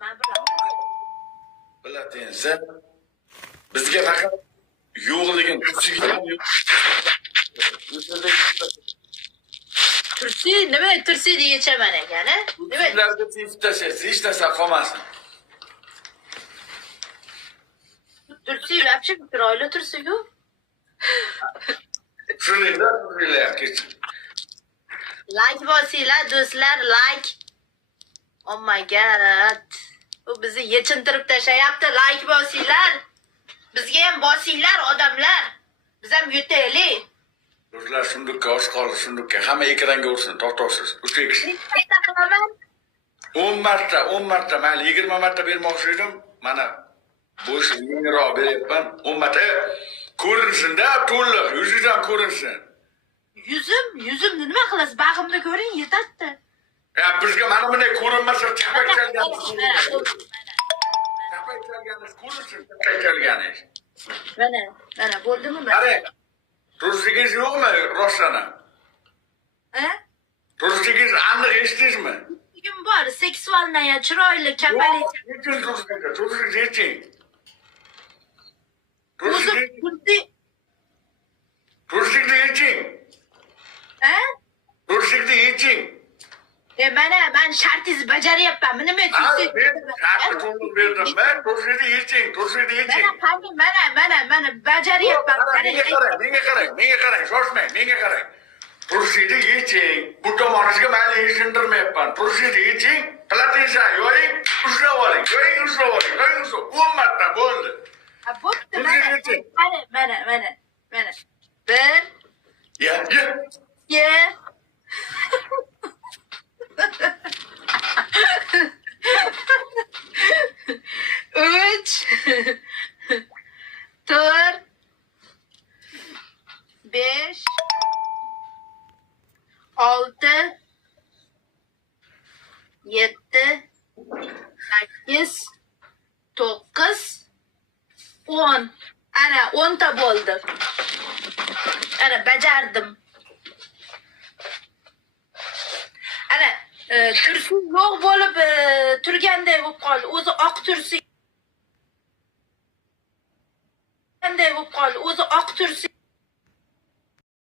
Men bilaman. Bilating sen bizga faqat yo'qligin Tursi, nima tursi deyachaman ekan-a? Nima? ularga tepib tashlaysiz, hech narsa qolmasin. Tursi, вообще chiroyli tursiku. Shuningdek, kech. Like bosinglar do'stlar, like. Oh my god. Bu bizni yechintirib tashlayapti. Like bosinglar. Bizga ham bosinglar odamlar. Biz ham yutaylik. Do'stlar, shundukka osh qoldi, shundukka. Hamma ekranga ursin, to'xtovsiz. O'chaysiz. Nechta qilaman? 10 marta, mayli 20 marta bermoqchi edim. Mana bo'sh yengroq beryapman. 10 marta ko'rinsin-da, to'liq, yuzingizdan ko'rinsin. Yuzimni nima qilasiz? Bag'imni ko'ring, yetadi. Ya bizga mana bunday ko'rinmasa chapak chalganingiz. Chapak chalganingiz ko'rinsin, chapak chalganingiz. Mana bo'ldimi? Qarang. Tursigingiz yo'qmi, rostana? Tursigingiz aniq eshitdingizmi? Kim bor? Seksualnaya, chiroyli, kapalik. Yeching tursigingiz yeching. Tursigingizni yeching. Tursigingizni yeching. Ben shartingizni bajaryapman. Nima tursi? Men shartni to'liq berdim. Men tursigingizni yeching, tursigingizni yeching. Mana bajaryapman. Menga qarang, shoshmang, menga qarang. Tursigingizni yeching. Bu tomoningizga mayli yechirmayapman. Tursigingizni yeching. Qilatingizlar, yo'ling, ushlab oling. Yo'ling, ushlab oling. Yo'ling, 10 marta bo'ldi. Bo'pti, mana. Bir. Ya. Üç. Dört. Beş. Altı. Yetti. Sekiz. Dokuz. 10. Ana 10ta bo'ldi. Ana bajardim. Ana tursi yo'q bo'lib turganday bo'lib qoldi. O'zi oq tursi. Qanday bo'lib qoldi? O'zi oq tursi